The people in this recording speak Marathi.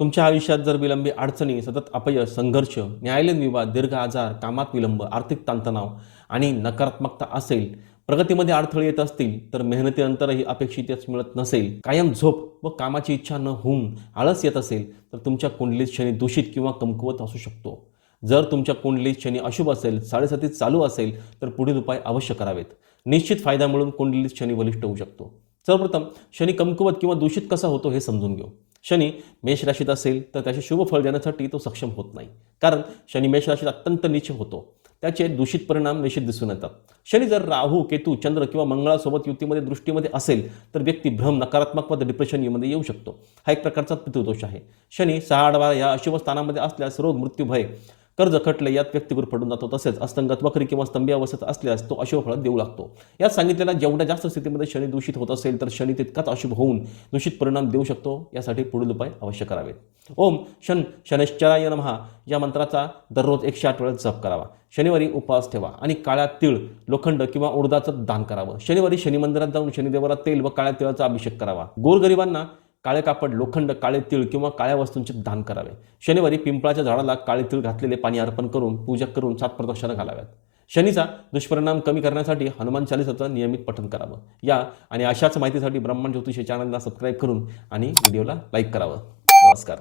तुमच्या आयुष्यात जर विलंबी अडचणी, सतत अपयश, संघर्ष, न्यायालयीन विवाद, दीर्घ आजार, कामात विलंब, आर्थिक ताणतणाव आणि नकारात्मकता असेल, प्रगतीमध्ये अडथळे येत असतील, तर मेहनतीनंतरही अपेक्षित यश मिळत नसेल, कायम झोप व कामाची इच्छा न होऊन आळस येत असेल, तर तुमच्या कुंडलीत शनी दूषित किंवा कमकुवत असू शकतो. जर तुमच्या कुंडलीत शनी अशुभ असेल, साडेसाती चालू असेल, तर पुढील उपाय अवश्य करावेत. निश्चित फायदा मिळून कुंडलीत शनी बलिष्ठ होऊ शकतो. सर्वप्रथम शनी कमकुवत किंवा दूषित कसा होतो हे समजून घेऊ. शनी मेष राशीत असेल तर त्याचे शुभ फळ देण्यासाठी तो सक्षम होत नाही. कारण शनी मेष राशीत अत्यंत नीच होतो. त्याचे दूषित परिणाम निश्चित दिसून येतात. शनी जर राहू, केतू, चंद्र किंवा मंगळासोबत युतीमध्ये दृष्टीमध्ये असेल तर व्यक्ती भ्रम, नकारात्मक व डिप्रेशनमध्ये येऊ शकतो. हा एक प्रकारचा पितृदोष आहे. शनी 6 या अशुभ स्थानामध्ये असल्यास रोग, मृत्यू, भय, कर्ज, खटले यात व्यक्ती पडून जातो. तसेच अस्तंगत, वक्री किंवा स्तंभी अवस्थेत असल्यास तो अशुभ फळ देऊ लागतो. यात सांगितलेल्या जेवढ्या जास्त स्थितीमध्ये शनी दूषित होत असेल तर शनी तितकाच अशुभ होऊन दूषित परिणाम देऊ शकतो. यासाठी पुढील उपाय अवश्य करावेत. ओम शनैश्चराय नमः या मंत्राचा दररोज 108 वेळा जप करावा. शनिवारी उपवास ठेवा आणि काळ्या तीळ, लोखंड किंवा उडदाचं दान करावं. शनिवारी शनी मंदिरात जाऊन शनिदेवाला तेल व काळ्या तिळाचा अभिषेक करावा. गोरगरिबांना काळे कापड, लोखंड, काळे तीळ किंवा काळ्या वस्तूंचे दान करावे. शनिवारी पिंपळाच्या झाडाला काळे तीळ घातलेले पाणी अर्पण करून पूजा करून 7 प्रदक्षिणा घालाव्यात. शनीचा दुष्परिणाम कमी करण्यासाठी हनुमान चालीसाचं नियमित पठण करावं. या आणि अशाच माहितीसाठी ब्रह्मांड ज्योतिष चॅनलला सबस्क्राईब करून आणि व्हिडिओला लाईक करावं. नमस्कार.